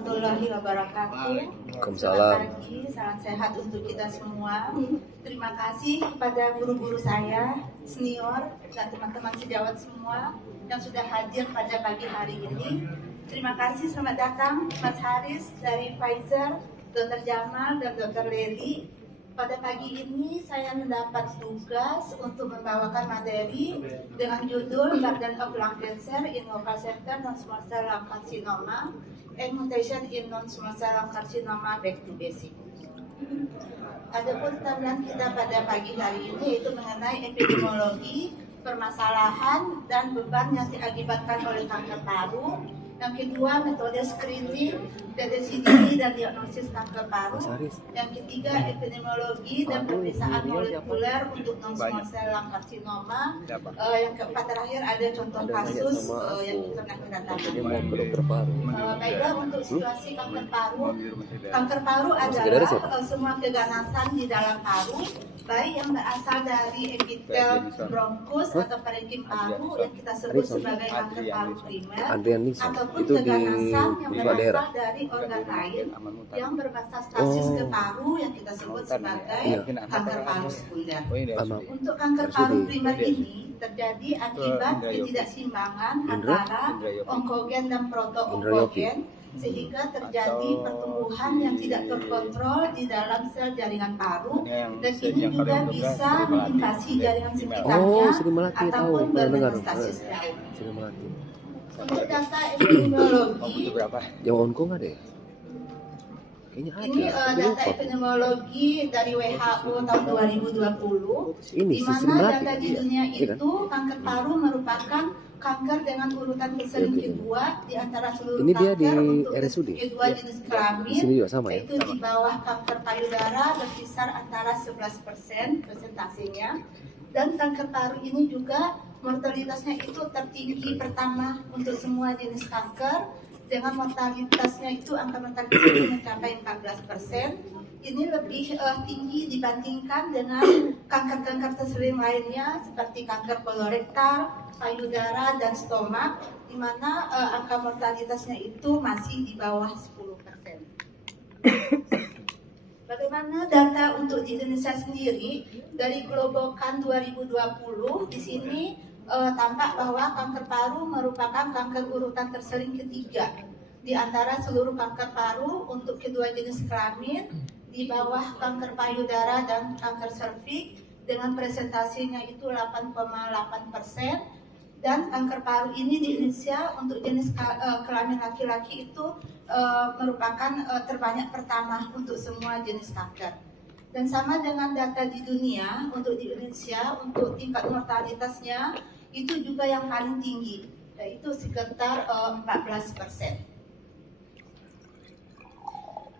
warahmatullahi wabarakatuh. Waalaikumsalam. Selamat pagi, salam sehat untuk kita semua. Terima kasih kepada guru-guru saya, senior, dan teman-teman sejawat semua yang sudah hadir pada pagi hari ini. Terima kasih, selamat datang Mas Haris dari Pfizer, Dr. Jamal, dan Dr. Leli. Pada pagi ini saya mendapat tugas untuk membawakan materi dengan judul Burden of Lung Cancer in Local Center Non-Small Cell Lung Carcinoma and Mutation in Non-Small Cell Lung Carcinoma Back to Basic. Adapun timeline kita pada pagi hari ini yaitu mengenai epidemiologi, permasalahan dan beban yang diakibatkan oleh kanker paru. Yang kedua, metode screening, deteksi dini dan diagnosis kanker paru. Yang ketiga, epidemiologi dan pemeriksaan molekuler untuk non-small cell lung carcinoma. Yang keempat terakhir ada contoh kasus yang pernah kita tangani. Baiklah, untuk situasi kanker paru. Kanker paru adalah semua keganasan di dalam paru, baik yang berasal dari epitel bronkus atau parenkim paru yang kita sebut sebagai kanker paru primer, ataupun keganasan yang berasal dari organ lain yang bermetastasis ke paru yang kita sebut sebagai kanker paru sekunder. Untuk kanker paru primer ini terjadi akibat ketidakseimbangan antara onkogen dan proto-onkogen, sehingga terjadi pertumbuhan yang tidak terkontrol di dalam sel jaringan paru, dan ini juga bisa menginvasi jaringan sekitarnya ataupun bermetastasis jauh. Untuk data epidemiologi, yang onko nggak deh? Kayaknya ada. Ini data epidemiologi dari WHO tahun 2020, di mana data di dunia itu kanker paru merupakan kanker dengan urutan tersering kedua di antara seluruh ini dia kanker di untuk RSUD kedua jenis kelamin. Di sini juga sama ya? Yaitu di bawah kanker payudara berkisar antara 11% persentasenya, dan kanker paru ini juga mortalitasnya itu tertinggi pertama untuk semua jenis kanker, dengan mortalitasnya itu angka mortalitas itu mencapai 14%. Ini lebih tinggi dibandingkan dengan kanker-kanker tersering lainnya seperti kanker kolorektal, payudara, dan stomach, di mana angka mortalitasnya itu masih di bawah 10%. Bagaimana data untuk di Indonesia sendiri dari Globocan 2020? Di sini tampak bahwa kanker paru merupakan kanker urutan tersering ketiga di antara seluruh kanker paru untuk kedua jenis kelamin, di bawah kanker payudara dan kanker serviks dengan presentasinya itu 8,8%, dan kanker paru ini di Indonesia untuk jenis kelamin laki-laki itu merupakan terbanyak pertama untuk semua jenis kanker. Dan sama dengan data di dunia, untuk di Indonesia untuk tingkat mortalitasnya itu juga yang paling tinggi, yaitu sekitar 14%.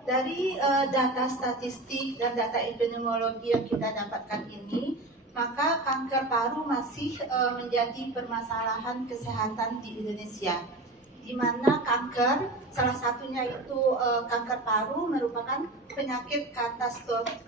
Dari data statistik dan data epidemiologi yang kita dapatkan ini, maka kanker paru masih menjadi permasalahan kesehatan di Indonesia, di mana kanker salah satunya itu kanker paru merupakan penyakit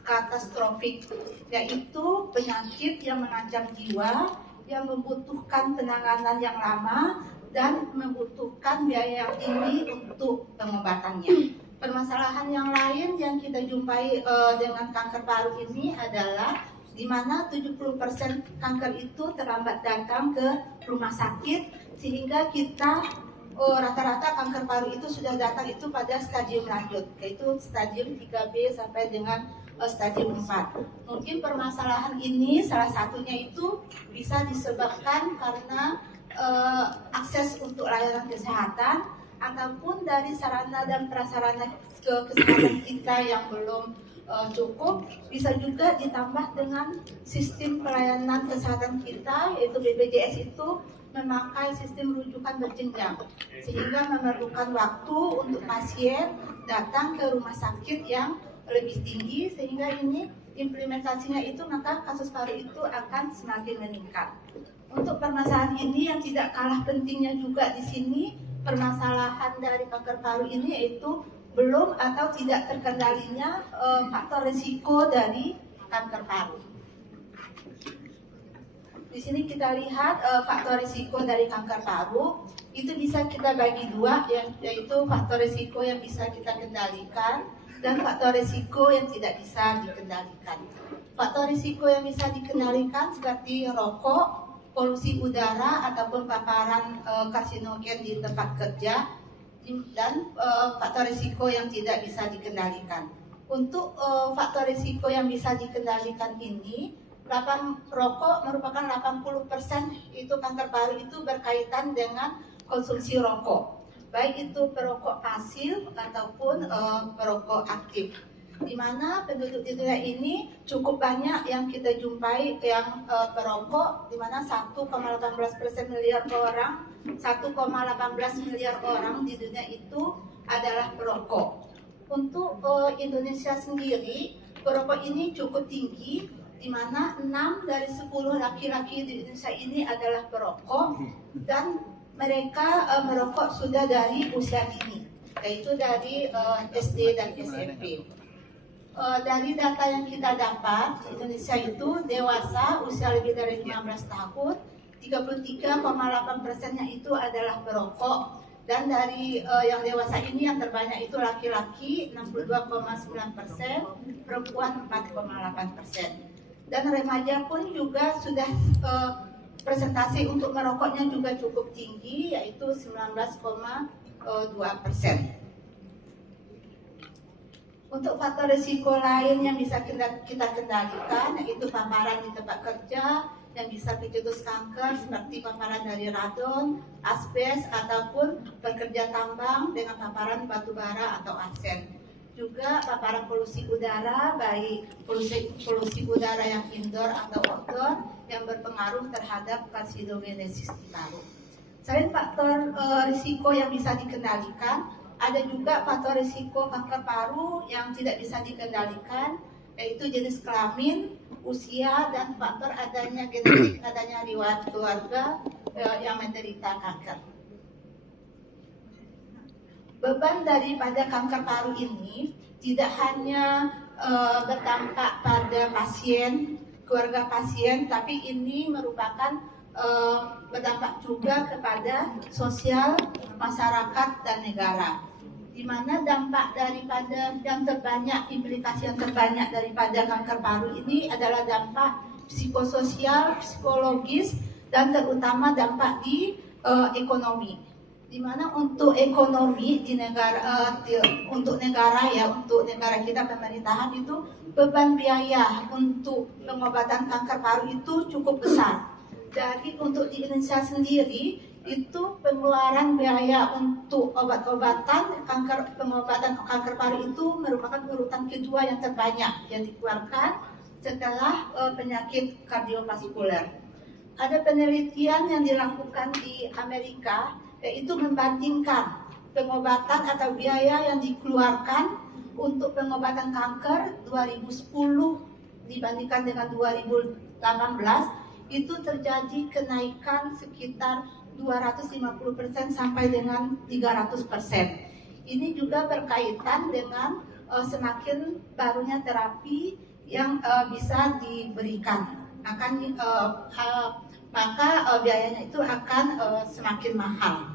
katastrofik, yaitu penyakit yang mengancam jiwa, yang membutuhkan penanganan yang lama dan membutuhkan biaya yang tinggi untuk pengobatannya. Permasalahan yang lain yang kita jumpai dengan kanker paru ini adalah di mana 70% kanker itu terlambat datang ke rumah sakit, sehingga kita rata-rata kanker paru itu sudah datang itu pada stadium lanjut, yaitu stadium 3B sampai dengan stadium 4. Mungkin permasalahan ini salah satunya itu bisa disebabkan karena akses untuk layanan kesehatan ataupun dari sarana dan prasarana kesehatan kita yang belum cukup, bisa juga ditambah dengan sistem pelayanan kesehatan kita, yaitu BPJS itu memakai sistem rujukan berjenjang, sehingga memerlukan waktu untuk pasien datang ke rumah sakit yang lebih tinggi, sehingga ini implementasinya itu maka kasus paru itu akan semakin meningkat. Untuk permasalahan ini yang tidak kalah pentingnya juga di sini, permasalahan dari kanker paru ini yaitu belum atau tidak terkendalinya faktor risiko dari kanker paru. Di sini kita lihat faktor risiko dari kanker paru itu bisa kita bagi dua, yaitu faktor risiko yang bisa kita kendalikan dan faktor risiko yang tidak bisa dikendalikan. Faktor risiko yang bisa dikendalikan seperti rokok, polusi udara ataupun paparan karsinogen di tempat kerja, dan faktor risiko yang tidak bisa dikendalikan. Untuk faktor risiko yang bisa dikendalikan ini, rokok merupakan 80% itu kanker paru itu berkaitan dengan konsumsi rokok, baik itu perokok pasif ataupun perokok aktif. Di mana penduduk di dunia ini cukup banyak yang kita jumpai yang perokok, di mana 1,18 miliar orang, 1,18 miliar orang di dunia itu adalah perokok. Untuk Indonesia sendiri, perokok ini cukup tinggi, di mana 6 dari 10 laki-laki di Indonesia ini adalah perokok, dan mereka merokok sudah dari usia dini, yaitu dari SD dan SMP. Dari data yang kita dapat, Indonesia itu dewasa usia lebih dari 15 tahun, 33,8%-nya itu adalah perokok. Dan dari yang dewasa ini yang terbanyak itu laki-laki 62,9%, perempuan 4,8%. Dan remaja pun juga sudah presentasi untuk merokoknya juga cukup tinggi, yaitu 19,2%. Untuk faktor risiko lain yang bisa kita kendalikan, yaitu paparan di tempat kerja yang bisa pencetus kanker seperti paparan dari radon, asbes, ataupun bekerja tambang dengan paparan batu bara atau arsen. Juga paparan polusi udara, baik polusi udara yang indoor atau outdoor yang berpengaruh terhadap karsinogenesis di paru. Selain faktor risiko yang bisa dikendalikan, ada juga faktor risiko kanker paru yang tidak bisa dikendalikan, yaitu jenis kelamin, usia, dan faktor adanya genetik, adanya riwayat keluarga yang menderita kanker. Beban daripada kanker paru ini tidak hanya berdampak pada pasien, keluarga pasien, tapi ini merupakan berdampak juga kepada sosial, masyarakat, dan negara. Di mana dampak daripada yang terbanyak, implikasi yang terbanyak daripada kanker paru ini adalah dampak psikososial, psikologis, dan terutama dampak di ekonomi. Di mana untuk ekonomi di negara, untuk negara kita pemerintahan itu beban biaya untuk pengobatan kanker paru itu cukup besar. Dari untuk di Indonesia sendiri itu pengeluaran biaya untuk obat-obatan pengobatan kanker paru itu merupakan urutan kedua yang terbanyak yang dikeluarkan setelah penyakit kardiovaskuler. Ada penelitian yang dilakukan di Amerika, yaitu membandingkan pengobatan atau biaya yang dikeluarkan untuk pengobatan kanker 2010 dibandingkan dengan 2018, itu terjadi kenaikan sekitar 250% sampai dengan 300%. Ini juga berkaitan dengan semakin barunya terapi yang bisa diberikan. Maka biayanya itu akan semakin mahal.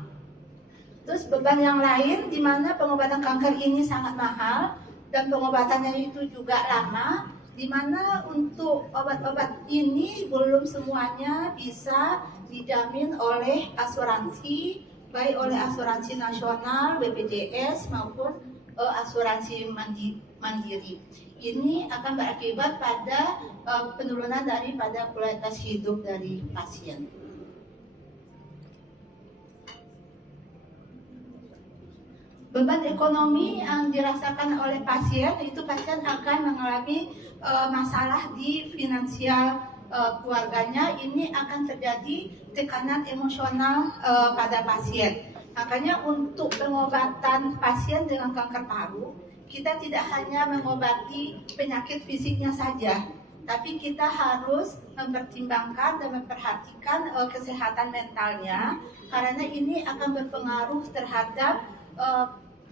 Terus beban yang lain di mana pengobatan kanker ini sangat mahal dan pengobatannya itu juga lama, di mana untuk obat-obat ini belum semuanya bisa dijamin oleh asuransi, baik oleh asuransi nasional BPJS maupun asuransi mandiri. Ini akan berakibat pada penurunan daripada kualitas hidup dari pasien. Beban ekonomi yang dirasakan oleh pasien itu pasien akan mengalami masalah di finansial keluarganya. Ini akan terjadi tekanan emosional pada pasien. Makanya untuk pengobatan pasien dengan kanker paru, kita tidak hanya mengobati penyakit fisiknya saja, tapi kita harus mempertimbangkan dan memperhatikan kesehatan mentalnya, karena ini akan berpengaruh terhadap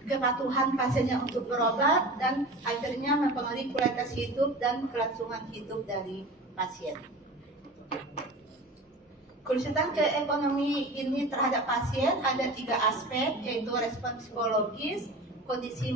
kepatuhan pasiennya untuk berobat dan akhirnya mempengaruhi kualitas hidup dan kelangsungan hidup dari pasien. Kesulitan ke ekonomi ini terhadap pasien ada 3 aspek, yaitu respon psikologis, kondisi